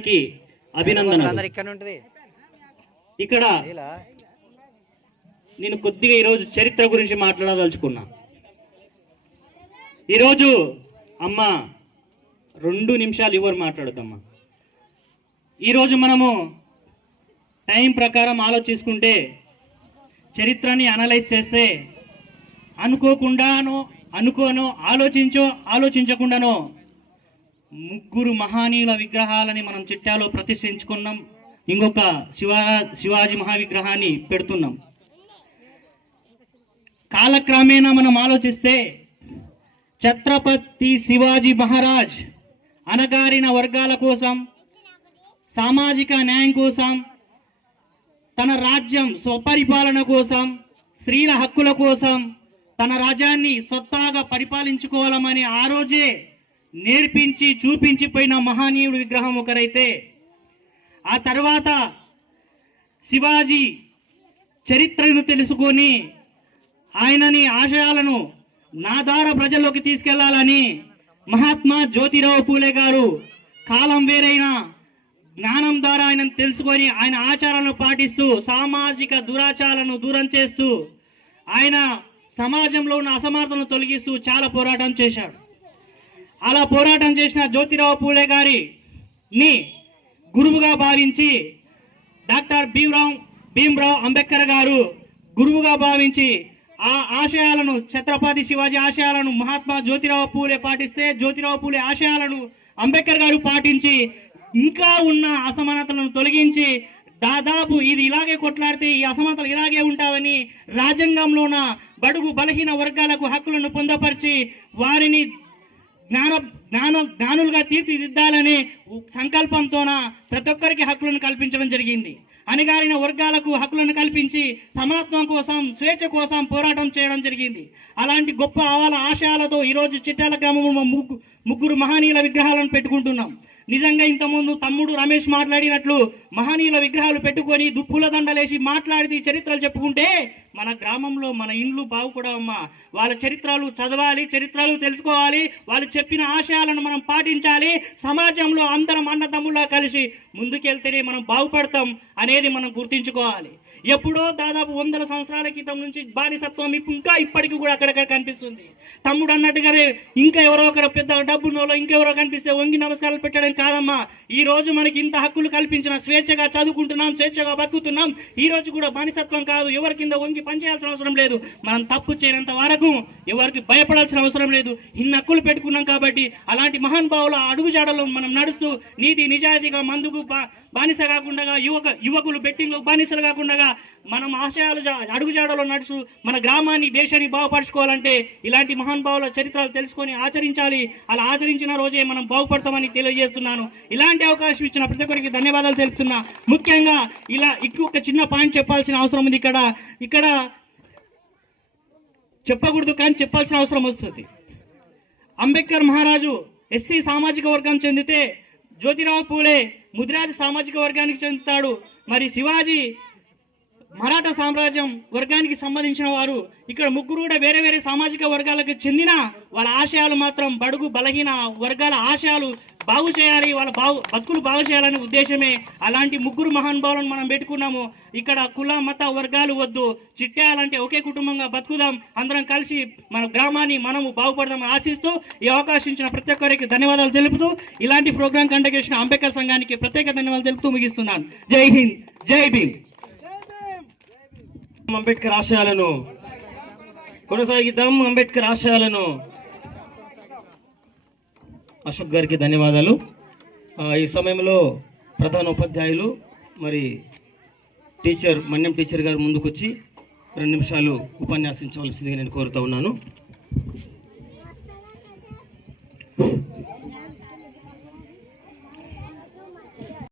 గారికి అభినందనలు. ఇక్కడ నేను కొద్దిగా ఈరోజు చరిత్ర గురించి మాట్లాడదలుచుకున్నా. ఈరోజు అమ్మ 2 నిమిషాలు ఎవరు మాట్లాడద్దమ్మా. ఈరోజు మనము టైం ప్రకారం ఆలోచించుకుంటే, చరిత్రని అనలైజ్ చేస్తే, ఆలోచించకుండానో 3 మహానీయుల విగ్రహాలని మనం చిట్టాలో ప్రతిష్ఠించుకున్నాం. ఇంకొక శివాజీ మహావిగ్రహాన్ని పెడుతున్నాం. కాలక్రమేణా మనం ఆలోచిస్తే ఛత్రపతి శివాజీ మహారాజ్ అణగారిన వర్గాల కోసం, సామాజిక న్యాయం కోసం, తన రాజ్యం స్వపరిపాలన కోసం, స్త్రీల హక్కుల కోసం తన రాజ్యాన్ని సొత్తాగా పరిపాలించుకోవాలని ఆ రోజే నేర్పించి చూపించిపోయిన మహనీయుడు విగ్రహం ఒకరైతే, ఆ తర్వాత శివాజీ చరిత్రను తెలుసుకొని ఆయనని ఆశయాలను నా ద్వారా ప్రజల్లోకి తీసుకెళ్లాలని మహాత్మా జ్యోతిరావు పూలే గారు కాలం వేరైన జ్ఞానం ద్వారా ఆయనను తెలుసుకొని ఆయన ఆచారాలను పాటిస్తూ సామాజిక దురాచారాలను దూరం చేస్తూ ఆయన సమాజంలో ఉన్న అసమానతలను తొలగిస్తూ చాలా పోరాటం చేశాడు. అలా పోరాటం చేసిన జ్యోతిరావు పూలే గారిని గురువుగా భావించి డాక్టర్ భీమ్రావ్ అంబేద్కర్ గారు గురువుగా భావించి ఆ ఆశయాలను, ఛత్రపతి శివాజీ ఆశయాలను మహాత్మా జ్యోతిరావు పూలే పాటిస్తే, జ్యోతిరావు పూలే ఆశయాలను అంబేద్కర్ గారు పాటించి ఇంకా ఉన్న అసమానతలను తొలగించి, దాదాపు ఇది ఇలాగే కొట్లాడితే ఈ అసమానతలు ఇలాగే ఉంటావని రాజ్యాంగంలోన బడుగు బలహీన వర్గాలకు హక్కులను పొందపరిచి వారిని జ్ఞానులుగా తీర్చిదిద్దాలని సంకల్పంతోన ప్రతి ఒక్కరికి హక్కులను కల్పించడం జరిగింది. అణగారిన వర్గాలకు హక్కులను కల్పించి సమానత్వం కోసం, స్వేచ్ఛ కోసం పోరాటం చేయడం జరిగింది. అలాంటి గొప్ప ఆశయాలతో ఈరోజు చిట్యాల గ్రామంలో 3 మహనీయుల విగ్రహాలను పెట్టుకుంటున్నాం. నిజంగా ఇంతకుముందు తమ్ముడు రమేష్ మాట్లాడినట్లు మహనీయుల విగ్రహాలు పెట్టుకొని దుప్పుల దండలేసి మాట్లాడి చరిత్రలు చెప్పుకుంటే మన గ్రామంలో మన ఇండ్లు బాగుపడవమ్మా. వాళ్ళ చరిత్రలు చదవాలి, చరిత్రలు తెలుసుకోవాలి, వాళ్ళు చెప్పిన ఆశయాలను మనం పాటించాలి. సమాజంలో అందరం అన్నదమ్ములా కలిసి ముందుకెళ్తేనే మనం బాగుపడతాం అనేది మనం గుర్తించుకోవాలి. ఎప్పుడో దాదాపు 100 సంవత్సరాల క్రితం నుంచి బానిసత్వం ఇంకా ఇప్పటికీ కూడా అక్కడక్కడ కనిపిస్తుంది. తమ్ముడు అన్నట్టుగానే ఇంకా ఎవరో ఒకరు పెద్ద డబ్బున్నోలో ఇంకెవరో కనిపిస్తే వంగి నమస్కారాలు పెట్టడం కాదమ్మా. ఈ రోజు మనకి ఇంత హక్కులు కల్పించిన, స్వేచ్ఛగా చదువుకుంటున్నాం, స్వేచ్ఛగా బతుకుతున్నాం. ఈ రోజు కూడా బానిసత్వం కాదు. ఎవరి కింద వంగి పనిచేయాల్సిన అవసరం లేదు. మనం తప్పు చేయనంత వరకు ఎవరికి భయపడాల్సిన అవసరం లేదు. ఇన్ని హక్కులు పెట్టుకున్నాం కాబట్టి అలాంటి మహానుభావుల అడుగుజాడలో మనం నడుస్తూ నీతి నిజాయితీగా మందుకు బానిస కాకుండా, యువకులు బెట్టింగ్ బానిసలు కాకుండా మనం ఆశయాలు అడుగుజాడలో నడుచు మన గ్రామాన్ని, దేశాన్ని బాగుపరచుకోవాలంటే ఇలాంటి మహానుభావుల చరిత్రలు తెలుసుకొని ఆచరించాలి. అలా ఆచరించిన రోజే మనం బాగుపడతామని తెలియజేస్తున్నాను. ఇలాంటి అవకాశం ఇచ్చిన ప్రతి ఒక్కరికి ధన్యవాదాలు తెలుపుతున్నా. ముఖ్యంగా ఇలా ఇంకొక చిన్న పాయింట్ చెప్పాల్సిన అవసరం ఉంది. ఇక్కడ చెప్పకూడదు కానీ చెప్పాల్సిన అవసరం వస్తుంది. అంబేద్కర్ మహారాజు ఎస్సీ సామాజిక వర్గం చెందితే, జ్యోతిరావు పూలే ముదిరాజు సామాజిక వర్గానికి చెందుతాడు. మరి శివాజీ మరాఠా సామ్రాజ్యం వర్గానికి సంబంధించిన వారు. ఇక్కడ 3 కూడా వేరే వేరే సామాజిక వర్గాలకు చెందిన వాళ్ళ ఆశయాలు మాత్రం బడుగు బలహీన వర్గాల ఆశయాలు బాగు చేయాలి, వాళ్ళ బతుకులు బాగు చేయాలనే ఉద్దేశమే అలాంటి 3 మహానుభావులను మనం పెట్టుకున్నాము. ఇక్కడ కుల మత వర్గాలు వద్దు, చిట్యాలంటే ఒకే కుటుంబంగా బతుకుదాం, అందరం కలిసి మన గ్రామాన్ని మనము బాగుపడదామని ఆశిస్తూ ఈ అవకాశం ఇచ్చిన ప్రతి ఒక్కరికి ధన్యవాదాలు తెలుపుతూ ఇలాంటి ప్రోగ్రాం కండక్ట్ చేసిన అంబేద్కర్ సంఘానికి ప్రత్యేక ధన్యవాదాలు తెలుపుతూ ముగిస్తున్నాను. జై హింద్, జై భీమ్. అంబేద్కర్ ఆశయాలను కొనసాగిద్దాం. అంబేద్కర్ ఆశయాలను. అశోక్ గారికి ధన్యవాదాలు. ఈ సమయంలో ప్రధాన ఉపాధ్యాయులు మరి మన్యం టీచర్ గారు ముందుకొచ్చి 2 నిమిషాలు ఉపన్యాసించవలసిందిగా నేను కోరుతా ఉన్నాను.